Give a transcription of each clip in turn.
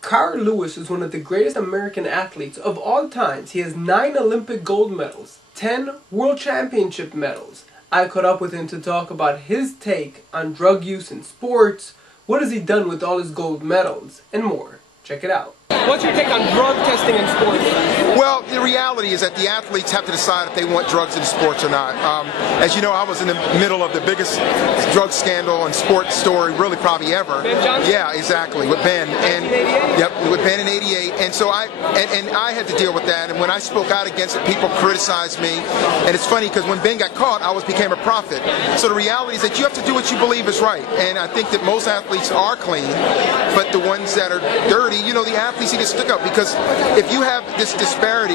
Carl Lewis is one of the greatest American athletes of all times. He has 9 Olympic gold medals, 10 World Championship medals. I caught up with him to talk about his take on drug use in sports, what has he done with all his gold medals, and more. Check it out. What's your take on drug testing in sports? Well, the reality is that the athletes have to decide if they want drugs in sports or not. As you know, I was in the middle of the biggest drug scandal and sports story, really probably ever. Ben Johnson? Yeah, exactly, with Ben. And yep, with Ben in '88. And so I had to deal with that. And when I spoke out against it, people criticized me. And it's funny because when Ben got caught, I became a prophet. So the reality is that you have to do what you believe is right. And I think that most athletes are clean, but the ones that are dirty, you know, the athletes need to stick up, because if you have this disparity,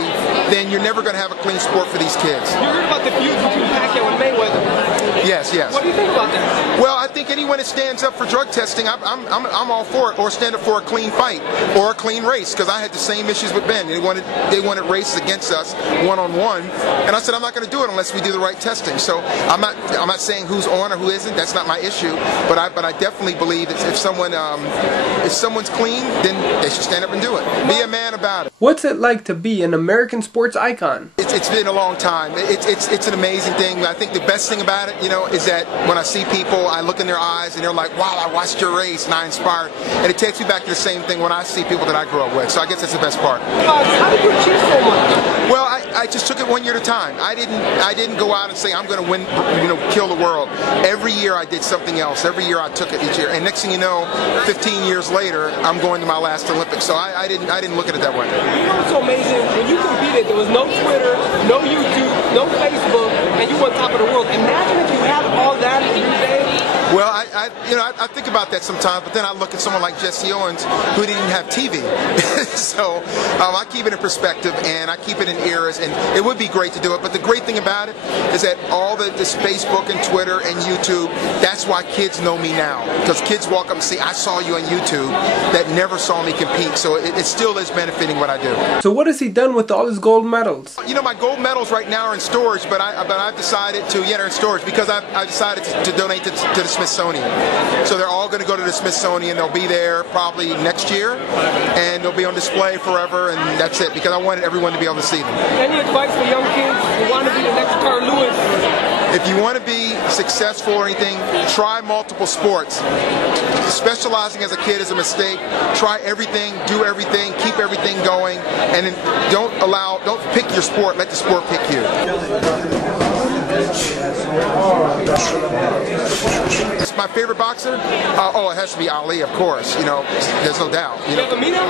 then you're never going to have a clean sport for these kids. You heard about the feud between Pacquiao and Mayweather? Yes, yes. What do you think about that? Well, I think anyone that stands up for drug testing, I'm all for it, or stand up for a clean fight or a clean race, because I had the same issues with Ben. They wanted races against us one-on-one, and I said I'm not going to do it unless we do the right testing. So I'm not saying who's on or who isn't. That's not my issue. But I definitely believe that if someone's clean, then they should stand up and do it. Be a man about it. What's it like to be an American sports icon? It's been a long time. It's an amazing thing. I think the best thing about it, you know, is that when I see people, I look in their eyes and they're like, wow, I watched your race and I inspired. And it takes me back to the same thing when I see people that I grew up with. So I guess that's the best part. How did you achieve so much? Well, I just took it one year at a time. I didn't go out and say I'm going to win, you know, kill the world. Every year I did something else. Every year I took it each year. And next thing you know, 15 years later, I'm going to my last Olympics. So I didn't look at it that way. You know what's so amazing? When you competed, there was no Twitter, no YouTube, no Facebook, and you were on top of the world. Imagine if you had all that in your day. Well, I think about that sometimes, but then I look at someone like Jesse Owens, who didn't even have TV. So I keep it in perspective, and I keep it in eras, and it would be great to do it. But the great thing about it is that all this Facebook and Twitter and YouTube, that's why kids know me now. Because kids walk up and say, I saw you on YouTube, that never saw me compete. So it still is benefiting what I do. So what has he done with all his gold medals? You know, my gold medals right now are in storage, but I've decided to, they're in storage because I've decided to donate to the Smithsonian. So they're all going to go to the Smithsonian. They'll be there probably next year, and they'll be on display forever, and that's it, because I wanted everyone to be able to see them. Any advice for young kids who want to be the next Carl Lewis? If you want to be successful or anything, try multiple sports. Specializing as a kid is a mistake. Try everything, do everything, keep everything going, and then don't pick your sport, let the sport pick you. My favorite boxer? Oh, it has to be Ali, of course. You know, there's no doubt. You ever meet him?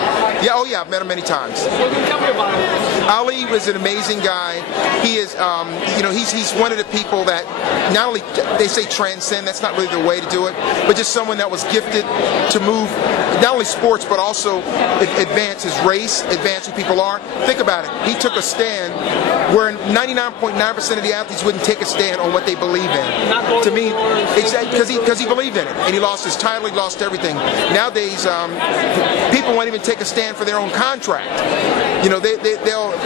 Yeah, oh yeah, I've met him many times. What can you tell me about him? Ali was an amazing guy. He is, you know, he's one of the people that not only, they say transcend, that's not really the way to do it, but just someone that was gifted to move not only sports, but also advance his race, advance who people are. Think about it. He took a stand where 99.9% of the athletes wouldn't take a stand on what they believe in. To me, exactly, because he believed in it, and he lost his title, he lost everything. Nowadays, people won't even take a stand for their own contract. You know,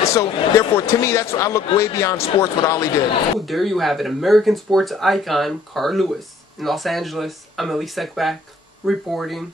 so therefore, to me, I look way beyond sports what Ali did. There you have it, American sports icon Carl Lewis. In Los Angeles, I'm Elie Seckbach, reporting.